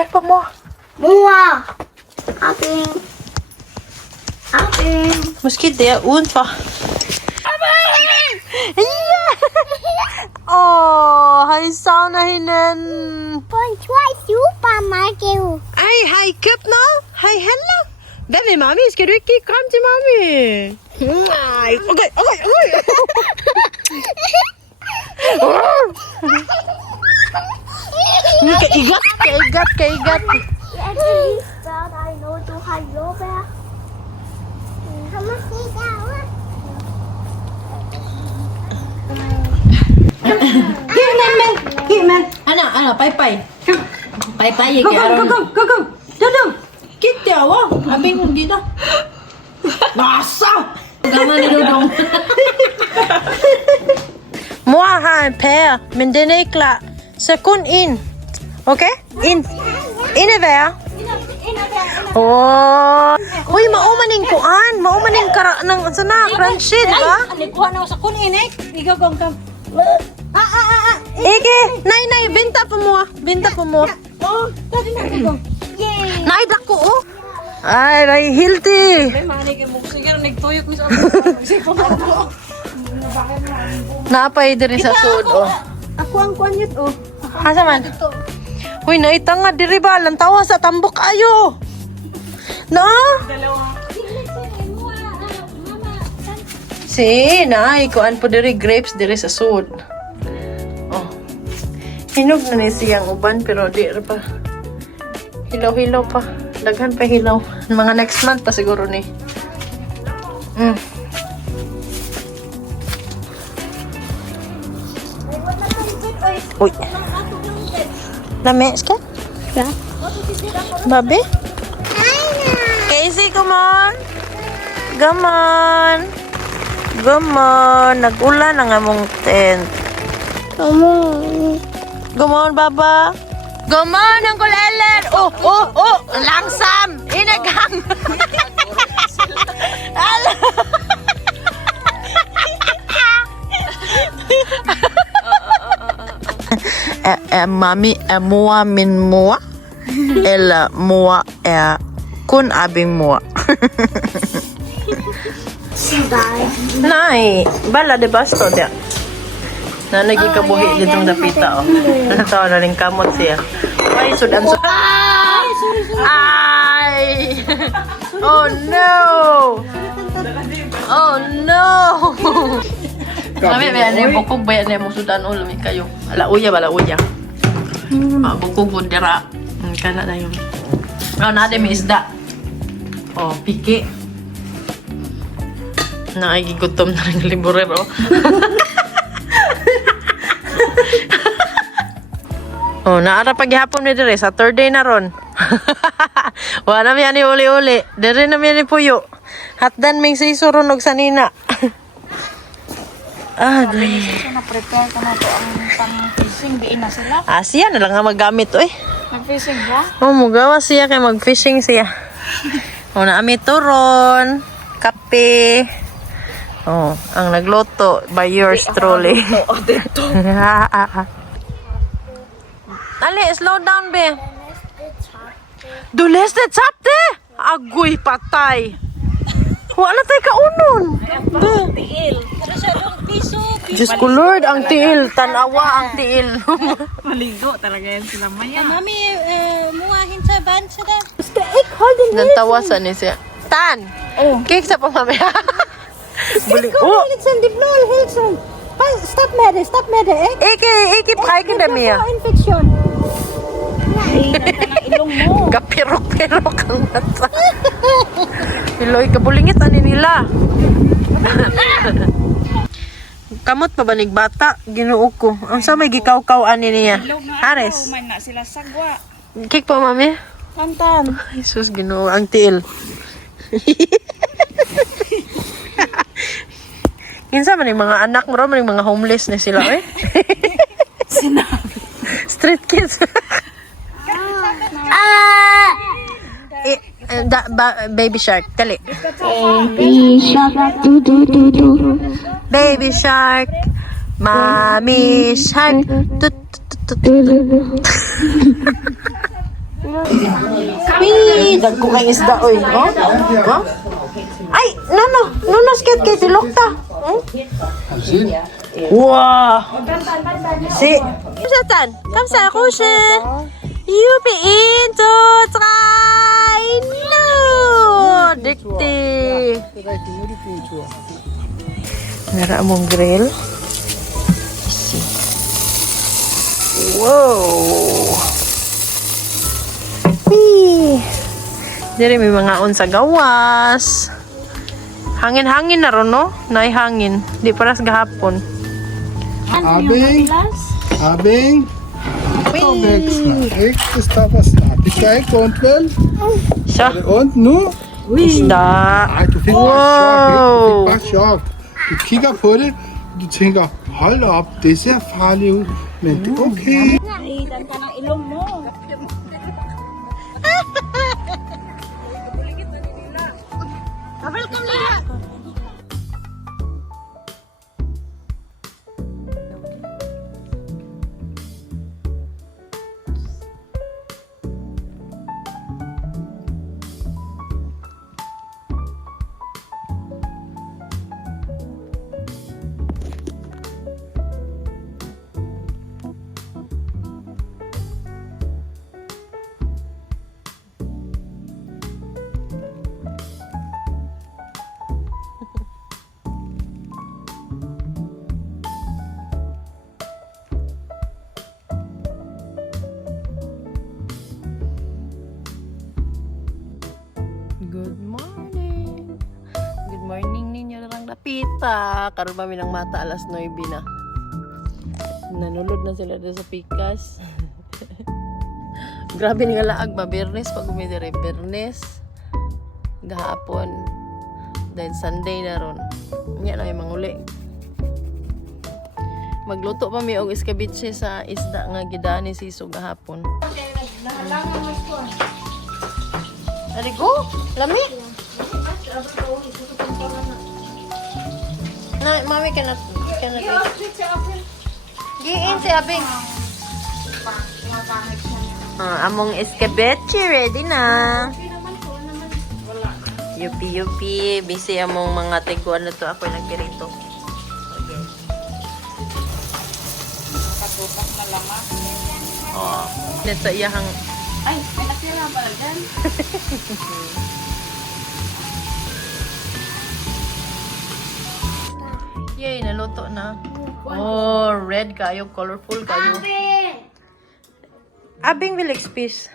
Kaya pa mo. Mua. Aping. Måske det udenfor. Hej savner hinanden. På en tur i supermarkedet. Ej, har I købt noget? Har I handlet? Hvad med mami? Skal du ikke give kram til mami? Nej, okay. Kan I godt? Jeg kan lige spørge dig noget. Du har jordbær. Kom og se derovre. Giv mig. Anna, bye. Bye, ikke er der. Kom. Kig derovre. Abing, hun gitter. Nå, så. Gammel er du dum. Mor har en pære, men den er ikke klar. Så kun en. Okay? En er hver. Uy, maumaning kuan. Maumaning ng sana, crunchy, di ba? Kuha na sa kunin eh. Ikaw gong. Ikke. Nej, venter på mor. Dati na ikaw. Yay! Nej, dako, oh. Ay, nej, hilti. May mani kay mo sige nagtuyo ko sa sipon ako. Napay diri sa sud, oh. Ako ang kuanyot oh. Asa man? Uy, naitanga diri ba? Lantawa sa tambok ayo. No? Si, nay, kuan po diri grapes diri sa sud. Oh. Hinog na ni siyang uban pero di ra pa. Hilaw pa. Daghan pa hilaw. Mga next month pa siguro ni. Uy. Lames ka? Ja. Babe? Casey, come on. Come on. Nag-ulan ang among tent. Come on, Baba. Come on, Uncle Ellen. Oh. Langsam. Inagang. Mami er mor min mor, eller mor er kun abing mor. Nej, bala de basto dia. Na nagikabuhi ditong dapita oh. Natawa na rin kamot siya. Ay, sudan. Ay! Oh no! Mami, may ano yung bukog ba yan yung sudan o lumit kayo? Alauya. Bukog po dira. Kana na yun. Oh, natin may isda. Oh, piki. Nakikigutom na rin liburer oh. Oh, naara paghihapon ni dire sa third day na ron. Wala na yan ni uli-uli. Dire na yan ni puyo. Hatdan may sisuron og sanina. Gay. Na-prepare ka na to ang pang-fishing. Diin na sila. Siya na lang nga maggamit, oy. Mag-fishing ba? Oh, mugawa siya kay mag-fishing siya. Oh, naami turon, kape. Oh, ang nagluto by yours truly. Ali, slow down, be. Du läste tapte? Agoy, patay. Wala tayo kaunon. Tiil. Pero siya yung piso. Diyos ko Lord, ang tiil. Tanawa ang tiil. Maligo talaga yan sila maya. Mami, muwahin sa bansa na. Nantawasan ni siya. Tan! Cake sa pamamaya. Buli. Oh! Hilsen, di blod, Hilsen. Stop med det. Ikke preiken dem mere. Infeksjon. Ay, ilong mo. Kapirok-pirok ang mata. Iloy, kabulingit ani nila. Kamot pa banig bata, ginuog ko. Ang sa may gikaw-kaw ani niya. Hares. Man na sila sagwa. Cake pa, mami. Tantan. Jesus, ginoo ang tiil. Kinsa man yung mga anak mo ron, yung mga homeless na sila, eh. Sinabi. Street kids. Baby shark, dali. Baby shark, do. Baby shark, mommy shark. Uy, dagko kay isda, oy. Oh? Oh? Ay, no, skit kay tilokta. Wow. Si. Satan, kamsa ako siya. Yupi into try. No. Dikti. Nara mong grill. Isi. Wow. Diri may mga on sa gawas. Hangin-hangin na ron, no? Nay hangin. Di paras gahapon. Abing. Ik stapper snap. Kijk, komt wel. Siya. Und nu? Isda. Ej, du fik bare chok. Du kigger på det, du tænker, hold op, det ser farligt ud, men det er okay. Idan ka ng ilong mo. Welcome Lila. Good morning. Good morning ninyo na lang napita. Karoon pa ng mata alas 9 na. Nanulod na sila doon sa pikas. Grabe nga laag ba? Bernes pag umidire. Bernes. Gahapon. Then Sunday na ron. Yan na yung manguli. Magluto pa mi og escabeche sa isda nga gidaan ni Siso gahapon. Ari go, lami. Na, mami kana Giin si Abing. Among escabeche ready na. Yupi, busy among mga tiguan na to. Ako nagpirito. Okay. Patupak na lamas. Oh, nasa iyahang Ay, may natira ba dyan? yay, naluto na. Oh, red kayo, colorful kayo. Abing Vilix piece.